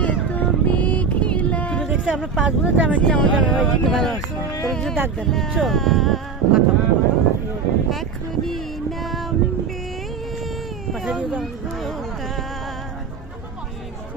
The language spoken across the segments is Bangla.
আকাশে তো মেঘিলা কিন্তু দেখছি আপনার পাঁচগুলো জামাই ভাই দেখতে ভালো তোর কিছু ডাক দেন বুঝছ? কথা এখনই নামবে।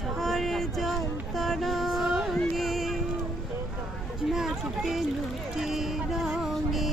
ঝড়ের জল তরঙ্গে নাচবে নদী রঙে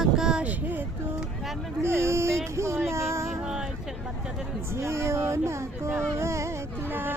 আকাশে তো মেঘলা যেও না একলা।